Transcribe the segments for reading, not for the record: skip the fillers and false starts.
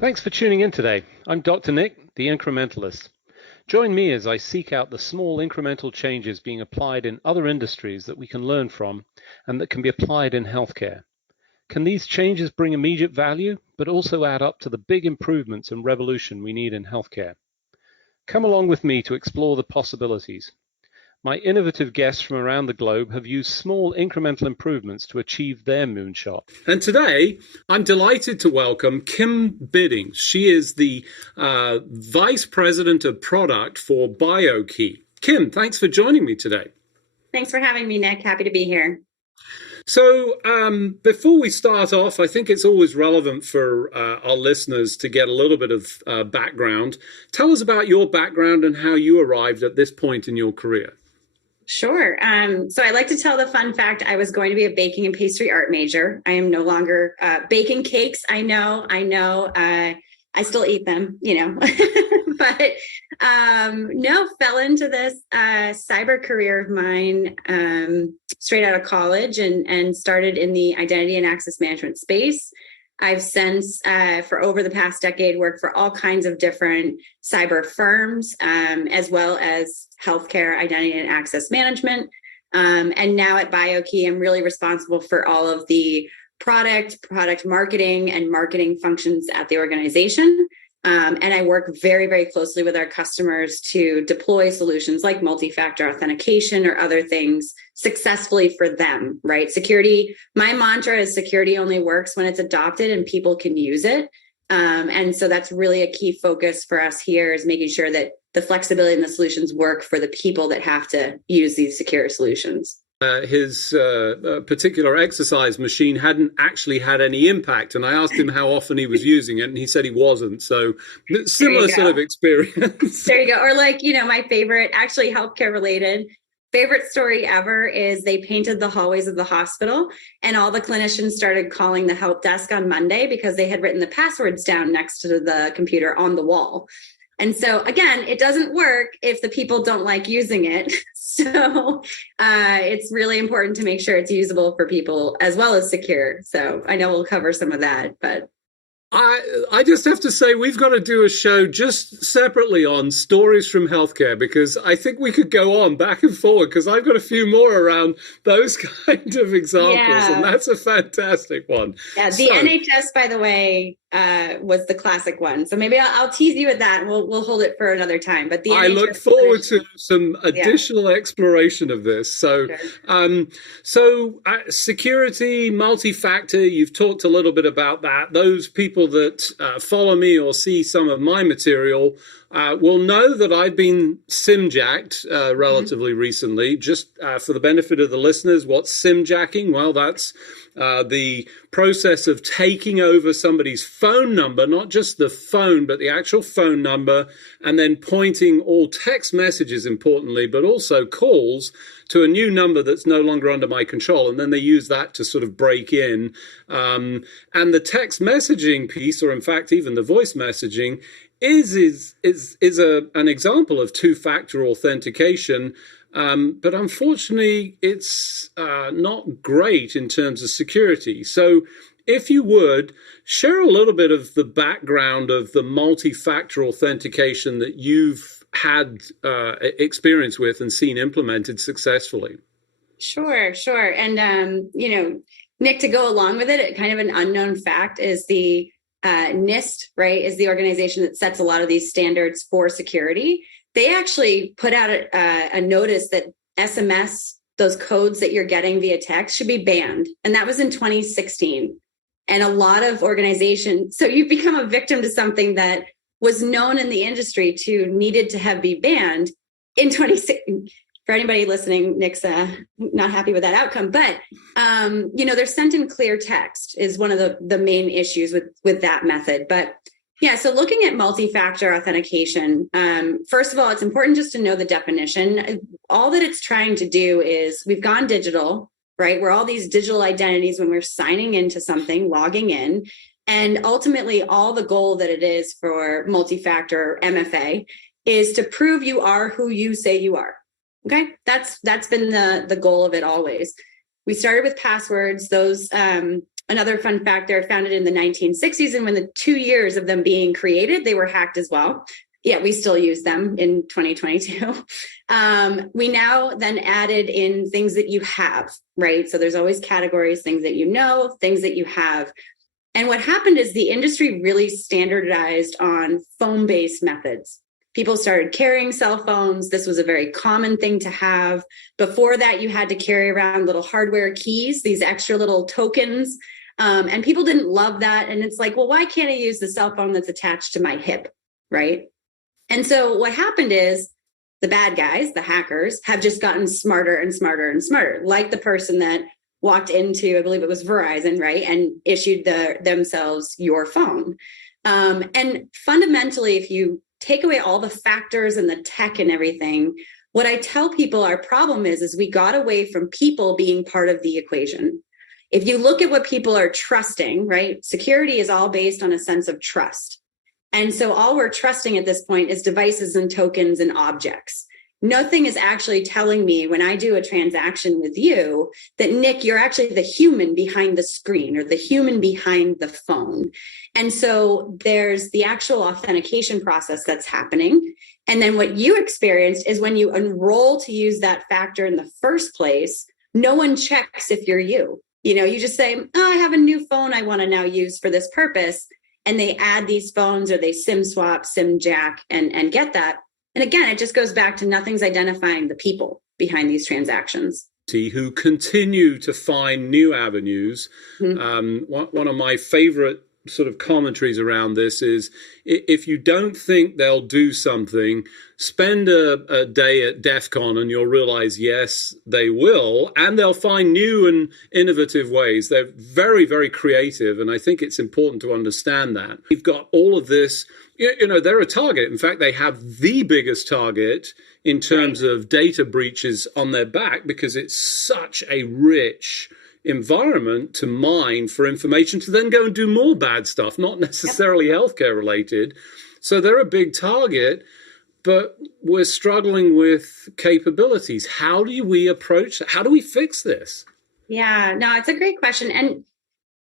Thanks for tuning in today. I'm Dr. Nick, the Incrementalist. Join me as I seek out the small incremental changes being applied in other industries that we can learn from and that can be applied in healthcare. Can these changes bring immediate value, but also add up to the big improvements and revolution we need in healthcare? Come along with me to explore the possibilities. My innovative guests from around the globe have used small incremental improvements to achieve their moonshot. And today, I'm delighted to welcome Kim Biddings. She is the Vice President of Product for BioKey. Kim, thanks for joining me today. Thanks for having me, Nick. Happy to be here. So before we start off, I think it's always relevant for our listeners to get a little bit of background. Tell us about your background and how you arrived at this point in your career. Sure. So I like to tell the fun fact, I was going to be a baking and pastry art major. I am no longer baking cakes. I know. I still eat them, but no, fell into this cyber career of mine straight out of college and started in the identity and access management space. I've since, for over the past decade, worked for all kinds of different cyber firms, as well as healthcare identity and access management. And now at BioKey, I'm really responsible for all of the product marketing and marketing functions at the organization. And I work very, very closely with our customers to deploy solutions like multi-factor authentication or other things successfully for them, right? Security, my mantra is security only works when it's adopted and people can use it. And so that's really a key focus for us here, is making sure that the flexibility and the solutions work for the people that have to use these secure solutions. His particular exercise machine hadn't actually had any impact, and I asked him how often he was using it, and he said he wasn't. So similar sort of experience. There you go. Or my favorite, actually healthcare related favorite story ever is they painted the hallways of the hospital, and all the clinicians started calling the help desk on Monday because they had written the passwords down next to the computer on the wall. And so, again, it doesn't work if the people don't like using it. So it's really important to make sure it's usable for people as well as secure. So I know we'll cover some of that, but I just have to say we've got to do a show just separately on stories from healthcare, because I think we could go on back and forward, because I've got a few more around those kind of examples, and that's a fantastic one. Yeah, the NHS, by the way, was the classic one. So maybe I'll tease you with that, and we'll hold it for another time. But I look forward to some additional exploration of this. So, sure. Security, multi-factor, you've talked a little bit about that. Those people that follow me or see some of my material will know that I've been SIM-jacked relatively recently. Just for the benefit of the listeners, what's SIM-jacking? Well, that's the process of taking over somebody's phone number, not just the phone, but the actual phone number, and then pointing all text messages, importantly, but also calls to a new number that's no longer under my control. And then they use that to sort of break in. And the text messaging piece, or in fact, even the voice messaging, is an example of two-factor authentication. But unfortunately, it's not great in terms of security. So if you would, share a little bit of the background of the multi-factor authentication that you've had experience with and seen implemented successfully. Sure. And, Nick, to go along with it, kind of an unknown fact is the NIST, right, is the organization that sets a lot of these standards for security. They actually put out a notice that SMS, those codes that you're getting via text, should be banned. And that was in 2016. And a lot of organizations, so you've become a victim to something that was known in the industry to needed to be banned in 2016. For anybody listening, Nick's not happy with that outcome. But, they're sent in clear text is one of the main issues with that method. But yeah, so looking at multi-factor authentication, first of all, it's important just to know the definition. All that it's trying to do is we've gone digital, right? We're all these digital identities when we're signing into something, logging in. And ultimately, all the goal that it is for multi-factor MFA is to prove you are who you say you are. Okay, that's been the goal of it always. We started with passwords. Those another fun fact, they're founded in the 1960s. And when the 2 years of them being created, they were hacked as well. Yeah, we still use them in 2022. We now then added in things that you have, right? So there's always categories, things that you know, things that you have. And what happened is the industry really standardized on phone-based methods. People started carrying cell phones. This was a very common thing to have. Before that, you had to carry around little hardware keys, these extra little tokens. And people didn't love that. And it's like, well, why can't I use the cell phone that's attached to my hip, right? And so what happened is the bad guys, the hackers, have just gotten smarter and smarter and smarter, like the person that walked into, I believe it was Verizon, right, and issued themselves your phone. And fundamentally, if you take away all the factors and the tech and everything, what I tell people our problem is we got away from people being part of the equation. If you look at what people are trusting, right, security is all based on a sense of trust. And so all we're trusting at this point is devices and tokens and objects. Nothing is actually telling me when I do a transaction with you that, Nick, you're actually the human behind the screen or the human behind the phone. And so there's the actual authentication process that's happening. And then what you experienced is when you enroll to use that factor in the first place, no one checks if you're you. You know, you just say, oh, I have a new phone I want to now use for this purpose. And they add these phones or they SIM swap, SIM jack, and get that. And again, it just goes back to nothing's identifying the people behind these transactions. Who continue to find new avenues. Mm-hmm. One of my favorite sort of commentaries around this is if you don't think they'll do something, spend a day at DEF CON and you'll realize, yes, they will, and they'll find new and innovative ways. They're very, very creative, and I think it's important to understand that. You've got all of this, you know, they're a target. In fact, they have the biggest target in terms of data breaches on their back because it's such a rich environment to mine for information to then go and do more bad stuff, not necessarily healthcare related. So they're a big target, but we're struggling with capabilities. How do we approach that? How do we fix this? Yeah, no, it's a great question. And,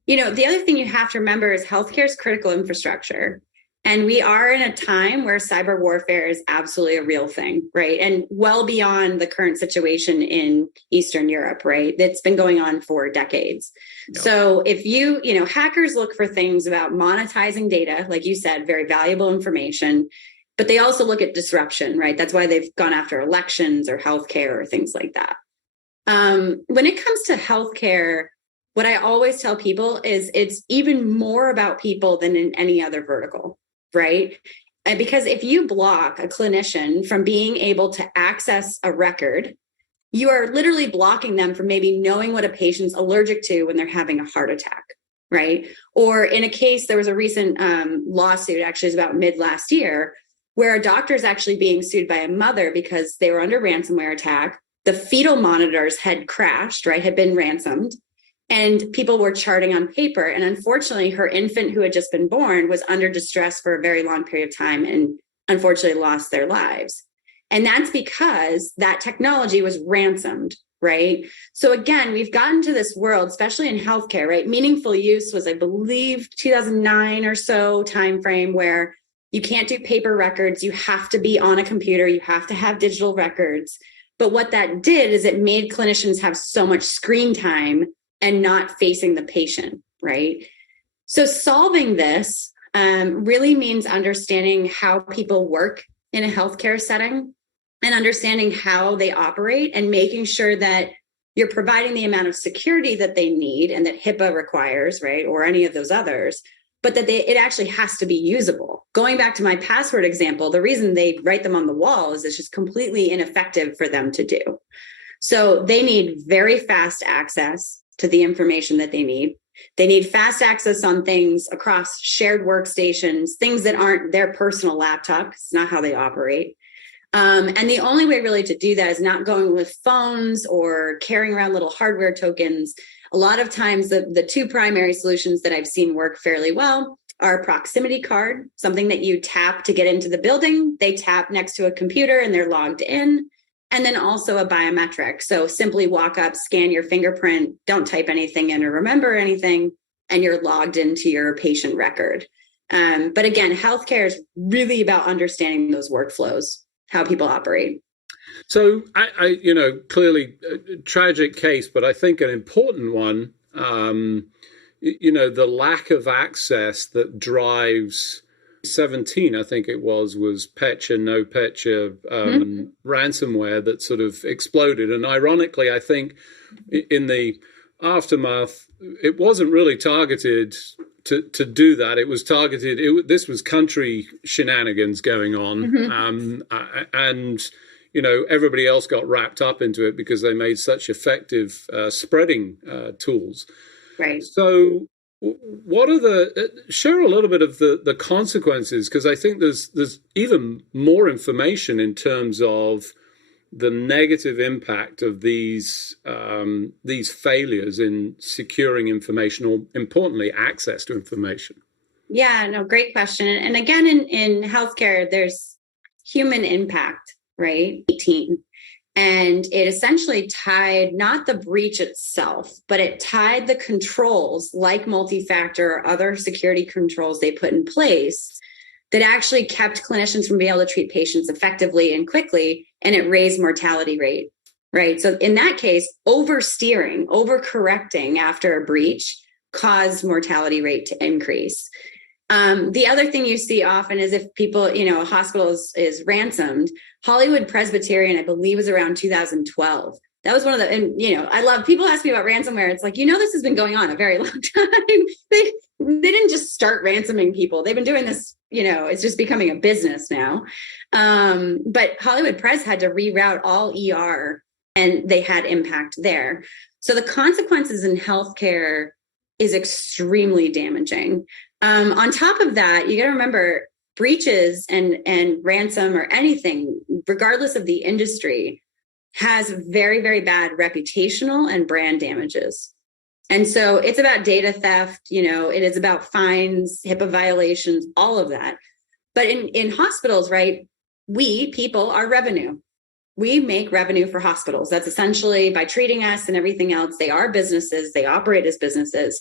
you know, the other thing you have to remember is healthcare is critical infrastructure. And we are in a time where cyber warfare is absolutely a real thing, right? And well beyond the current situation in Eastern Europe, right? That's been going on for decades. Yep. So if you know, hackers look for things about monetizing data, like you said, very valuable information, but they also look at disruption, right? That's why they've gone after elections or healthcare or things like that. When it comes to healthcare, what I always tell people is it's even more about people than in any other vertical. Right? Because if you block a clinician from being able to access a record, you are literally blocking them from maybe knowing what a patient's allergic to when they're having a heart attack, right? Or in a case, there was a recent lawsuit, actually it was about mid last year, where a doctor is actually being sued by a mother because they were under ransomware attack. The fetal monitors had crashed, right? Had been ransomed. And people were charting on paper. And unfortunately, her infant who had just been born was under distress for a very long period of time and unfortunately lost their lives. And that's because that technology was ransomed, right? So again, we've gotten to this world, especially in healthcare, right? Meaningful use was, I believe, 2009 or so timeframe where you can't do paper records. You have to be on a computer. You have to have digital records. But what that did is it made clinicians have so much screen time and not facing the patient, right? So solving this really means understanding how people work in a healthcare setting and understanding how they operate and making sure that you're providing the amount of security that they need and that HIPAA requires, right? Or any of those others, but that it actually has to be usable. Going back to my password example, the reason they write them on the wall is it's just completely ineffective for them to do. So they need very fast access to the information that they need. They need fast access on things across shared workstations, things that aren't their personal laptop. It's not how they operate. And the only way really to do that is not going with phones or carrying around little hardware tokens. A lot of times the two primary solutions that I've seen work fairly well are a proximity card, something that you tap to get into the building. They tap next to a computer and they're logged in. And then also a biometric. So simply walk up, scan your fingerprint, don't type anything in or remember anything. and you're logged into your patient record. But again, healthcare is really about understanding those workflows, how people operate. So I clearly a tragic case, but I think an important one. The lack of access that drives 17, I think it was Petya, no Petya ransomware that sort of exploded. And ironically, I think in the aftermath, it wasn't really targeted to do that. It was targeted. This was country shenanigans going on, and everybody else got wrapped up into it because they made such effective spreading tools. Right. So, what are share a little bit of the consequences? Because I think there's even more information in terms of the negative impact of these failures in securing information, or importantly, access to information. Yeah, no, great question. And again, in healthcare, there's human impact, right? 18. And it essentially tied not the breach itself, but it tied the controls like multi-factor or other security controls they put in place that actually kept clinicians from being able to treat patients effectively and quickly, and it raised mortality rate, right? So in that case, oversteering, overcorrecting after a breach caused mortality rate to increase. The other thing you see often is if people, a hospital is ransomed. Hollywood Presbyterian, I believe, was around 2012. That was one of the, and I love, people ask me about ransomware. It's like, this has been going on a very long time. They didn't just start ransoming people. They've been doing this, it's just becoming a business now. But Hollywood Pres had to reroute all ER, and they had impact there. So the consequences in healthcare is extremely damaging. On top of that, you got to remember breaches and ransom or anything, regardless of the industry, has very, very bad reputational and brand damages. And so it's about data theft, it is about fines, HIPAA violations, all of that. But in hospitals, right, we people are revenue. We make revenue for hospitals. That's essentially by treating us and everything else. They are businesses. They operate as businesses.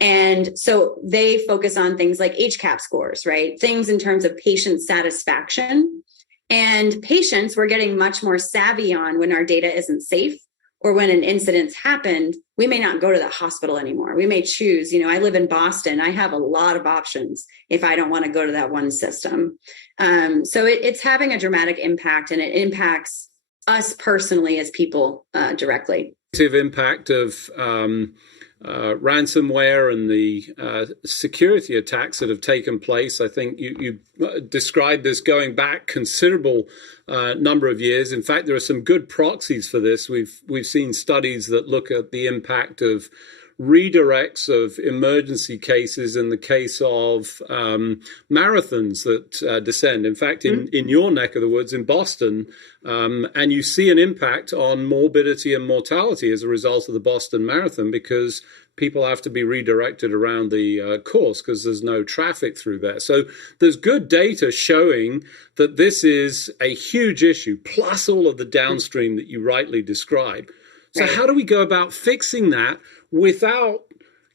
And so they focus on things like HCAHPS scores, right? Things in terms of patient satisfaction. And patients, we're getting much more savvy on when our data isn't safe or when an incident's happened, we may not go to the hospital anymore. We may choose, I live in Boston. I have a lot of options if I don't want to go to that one system. So it's having a dramatic impact, and it impacts us personally as people directly. Impact of ransomware and the security attacks that have taken place. I think you described this going back considerable number of years. In fact, there are some good proxies for this. We've seen studies that look at the impact of redirects of emergency cases in the case of marathons that descend. In fact, in your neck of the woods in Boston, and you see an impact on morbidity and mortality as a result of the Boston Marathon because people have to be redirected around the course because there's no traffic through there. So there's good data showing that this is a huge issue, plus all of the downstream that you rightly describe. So how do we go about fixing that without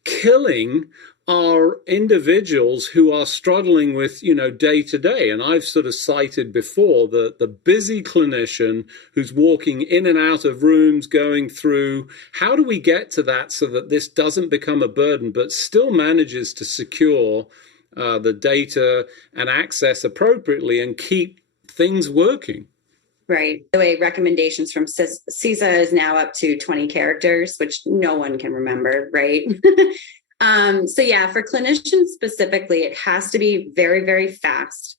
killing our individuals who are struggling with, day to day? And I've sort of cited before the busy clinician who's walking in and out of rooms, going through. How do we get to that so that this doesn't become a burden, but still manages to secure the data and access appropriately and keep things working? Right. The way recommendations from CISA is now up to 20 characters, which no one can remember, right? So yeah, for clinicians specifically, it has to be very, very fast,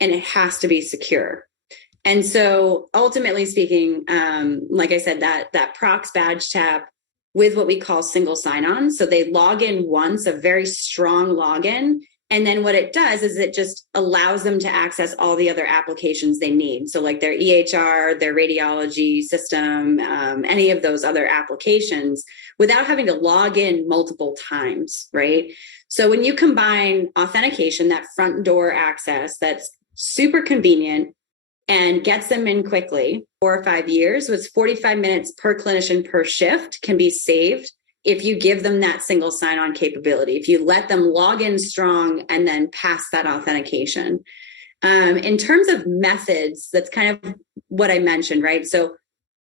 and it has to be secure. And so ultimately speaking, like I said, that Prox badge tap with what we call single sign-on. So they log in once, a very strong login. And then what it does is it just allows them to access all the other applications they need. So like their EHR, their radiology system, any of those other applications without having to log in multiple times, right? So when you combine authentication, that front door access, that's super convenient and gets them in quickly, 4 or 5 years, so it's 45 minutes per clinician per shift can be saved if you give them that single sign-on capability, if you let them log in strong and then pass that authentication. In terms of methods, that's kind of what I mentioned, right? So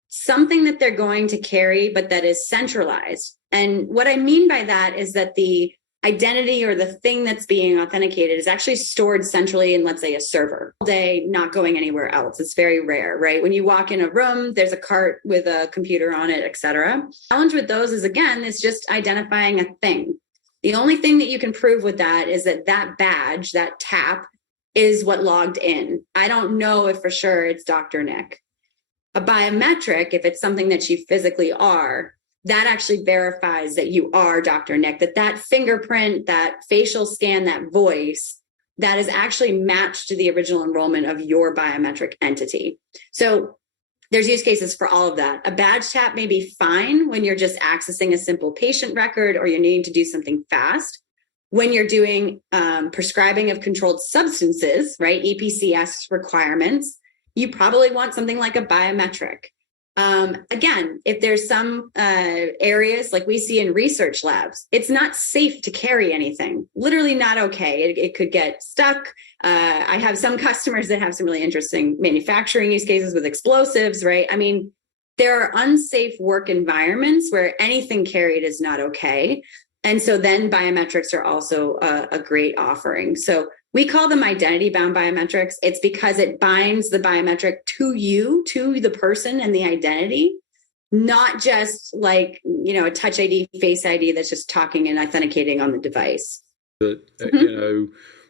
something that they're going to carry, but that is centralized. And what I mean by that is that the identity or the thing that's being authenticated is actually stored centrally in, let's say, a server all day, not going anywhere else. It's very rare, right? When you walk in a room, there's a cart with a computer on it, et cetera. The challenge with those is, again, is just identifying a thing. The only thing that you can prove with that is that that badge, that tap, is what logged in. I don't know if for sure it's Dr. Nick. A biometric, if it's something that you physically are, that actually verifies that you are Dr. Nick, that fingerprint, that facial scan, that voice, that is actually matched to the original enrollment of your biometric entity. So there's use cases for all of that. A badge tap may be fine when you're just accessing a simple patient record or you're needing to do something fast. When you're doing prescribing of controlled substances, right, EPCS requirements, you probably want something like a biometric. Again, if there's some areas like we see in research labs, it's not safe to carry anything, literally not okay. It could get stuck. I have some customers that have some really interesting manufacturing use cases with explosives, right? I mean, there are unsafe work environments where anything carried is not okay. And so then biometrics are also a great offering. So we call them identity-bound biometrics. It's because it binds the biometric to you, to the person and the identity, not just like, a Touch ID, Face ID that's just talking and authenticating on the device.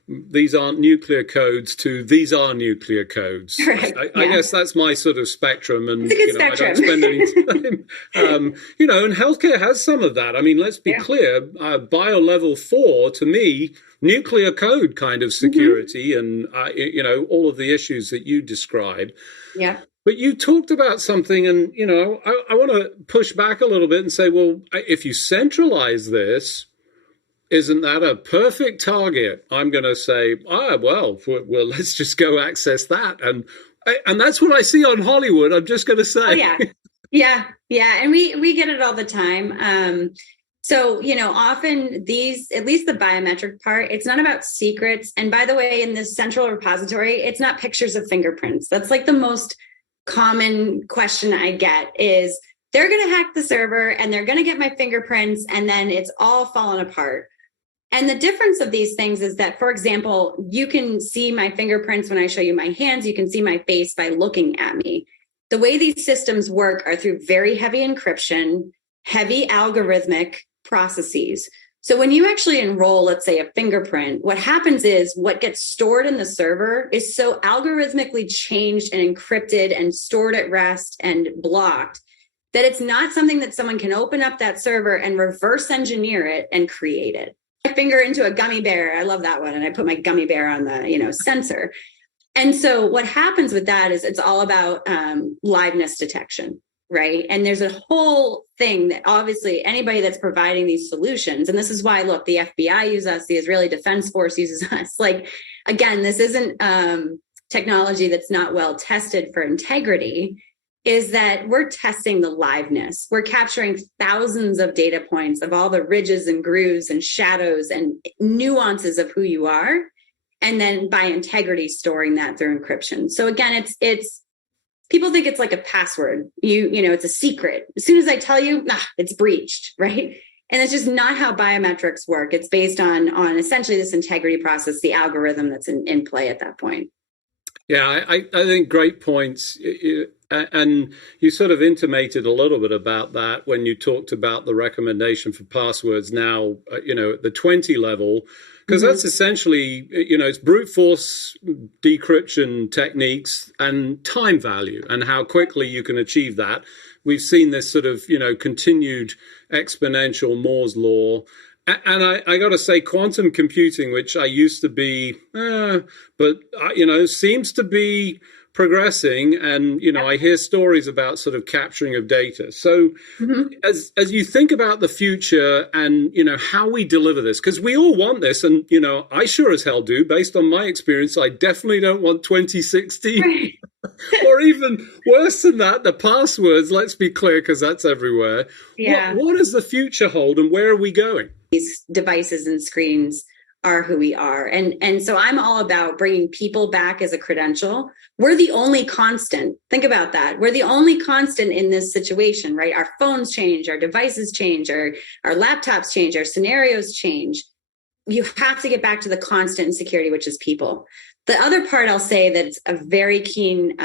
These aren't nuclear codes to these are nuclear codes. Correct. I guess that's my sort of spectrum. And it's a good spectrum. I don't spend any time. And healthcare has some of that. I mean, let's be clear, bio level 4 to me, nuclear code kind of security and, all of the issues that you described. Yeah. But you talked about something and, I want to push back a little bit and say, well, if you centralize this, isn't that a perfect target? I'm going to say, well, let's just go access that. And that's what I see on Hollywood. I'm just going to say. Oh, yeah. Yeah. And we get it all the time. So, often these, at least the biometric part, it's not about secrets. And by the way, in this central repository, it's not pictures of fingerprints. That's like the most common question I get is they're going to hack the server and they're going to get my fingerprints and then it's all fallen apart. And the difference of these things is that, for example, you can see my fingerprints when I show you my hands. You can see my face by looking at me. The way these systems work are through very heavy encryption, heavy algorithmic processes. So when you actually enroll, let's say, a fingerprint, what happens is what gets stored in the server is so algorithmically changed and encrypted and stored at rest and blocked that it's not something that someone can open up that server and reverse engineer it and create it. My finger into a gummy bear. I love that one. And I put my gummy bear on the, sensor. And so what happens with that is it's all about liveness detection, right? And there's a whole thing that obviously anybody that's providing these solutions, and this is why, look, the FBI uses us, the Israeli Defense Force uses us. Like, again, this isn't technology that's not well tested for integrity, is that we're testing the liveness. We're capturing thousands of data points of all the ridges and grooves and shadows and nuances of who you are. And then by integrity, storing that through encryption. So again, it's people think it's like a password. It's a secret. As soon as I tell you, it's breached, right? And it's just not how biometrics work. It's based on essentially this integrity process, the algorithm that's in play at that point. Yeah, I think great points. And you sort of intimated a little bit about that when you talked about the recommendation for passwords now, at the 20 level, because that's essentially, it's brute force decryption techniques and time value and how quickly you can achieve that. We've seen this sort of, continued exponential Moore's law. And I got to say, quantum computing, which I used to be, but, seems to be progressing, and I hear stories about sort of capturing of data. So as you think about the future and how we deliver this, because we all want this, and I sure as hell do. Based on my experience, I definitely don't want 2060 or even worse than that, the passwords. Let's be clear, because that's everywhere. What does the future hold, and where are we going? These devices and screens are who we are. And so I'm all about bringing people back as a credential. We're the only constant. Think about that. We're the only constant in this situation, right? Our phones change, our devices change, our laptops change, our scenarios change. You have to get back to the constant in security, which is people. The other part I'll say that's a very keen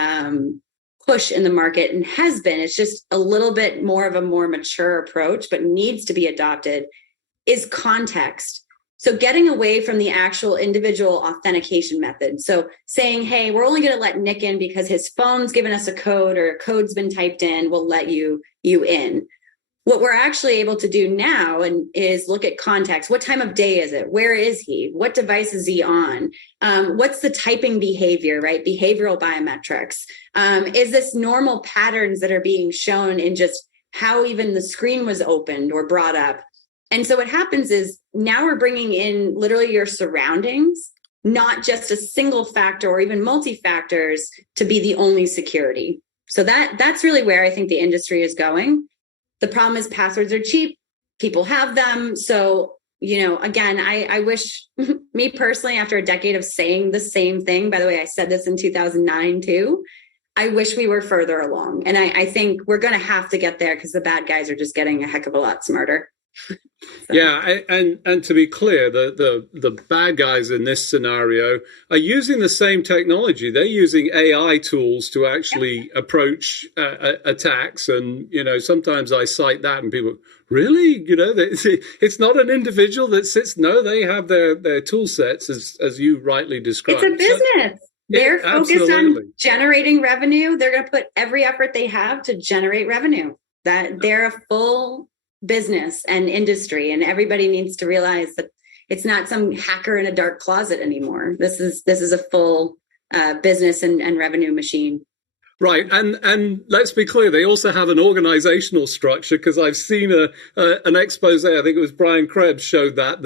push in the market, and has been, it's just a little bit more of a more mature approach, but needs to be adopted, is context. So getting away from the actual individual authentication method. So saying, hey, we're only going to let Nick in because his phone's given us a code, or a code's been typed in, we'll let you in. What we're actually able to do now is look at context. What time of day is it? Where is he? What device is he on? What's the typing behavior, right? Behavioral biometrics. Is this normal patterns that are being shown in just how even the screen was opened or brought up? And so what happens is now we're bringing in literally your surroundings, not just a single factor or even multi-factors to be the only security. So that's really where I think the industry is going. The problem is passwords are cheap. People have them. So, again, I wish, me personally, after a decade of saying the same thing, by the way, I said this in 2009 too, I wish we were further along. And I think we're going to have to get there, because the bad guys are just getting a heck of a lot smarter. So. Yeah, and to be clear, the bad guys in this scenario are using the same technology. They're using AI tools to actually approach attacks, and sometimes I cite that, and people, really, it's not an individual that sits. No, they have their tool sets, as you rightly described. It's a business. They're focused on generating revenue. They're going to put every effort they have to generate revenue. That they're a full business and industry, and everybody needs to realize that it's not some hacker in a dark closet anymore. This is a full business and revenue machine. Right, and let's be clear, they also have an organizational structure, because I've seen an expose. I think it was Brian Krebs showed that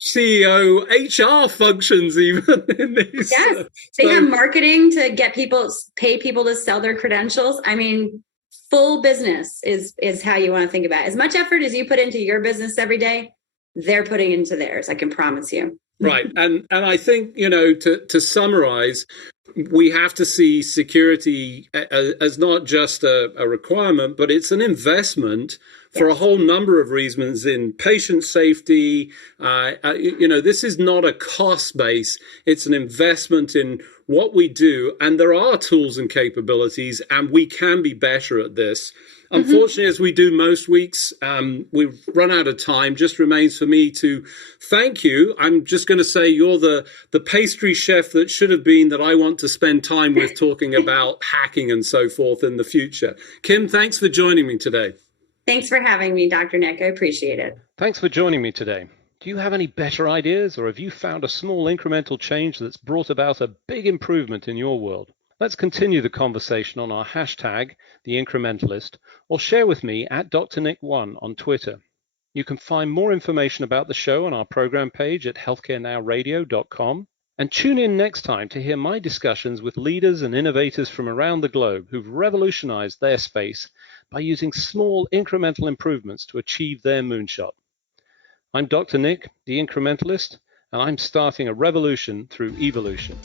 CEO, HR functions even in these. Yes, they have marketing to pay people to sell their credentials. I mean, full business is how you want to think about it. As much effort as you put into your business every day, they're putting into theirs. I can promise you. Right. And I think, to summarize, we have to see security as not just a requirement, but it's an investment for a whole number of reasons in patient safety. This is not a cost base. It's an investment in what we do. And there are tools and capabilities, and we can be better at this. Unfortunately, as we do most weeks, we've run out of time. Just remains for me to thank you. I'm just going to say you're the pastry chef that should have been, that I want to spend time with talking about hacking and so forth in the future. Kim, thanks for joining me today. Thanks for having me, Dr. Nick. I appreciate it. Thanks for joining me today. Do you have any better ideas, or have you found a small incremental change that's brought about a big improvement in your world? Let's continue the conversation on our hashtag, The Incrementalist, or share with me at DrNick1 on Twitter. You can find more information about the show on our program page at healthcarenowradio.com, and tune in next time to hear my discussions with leaders and innovators from around the globe who've revolutionized their space by using small incremental improvements to achieve their moonshot. I'm Dr. Nick, the Incrementalist, and I'm starting a revolution through evolution.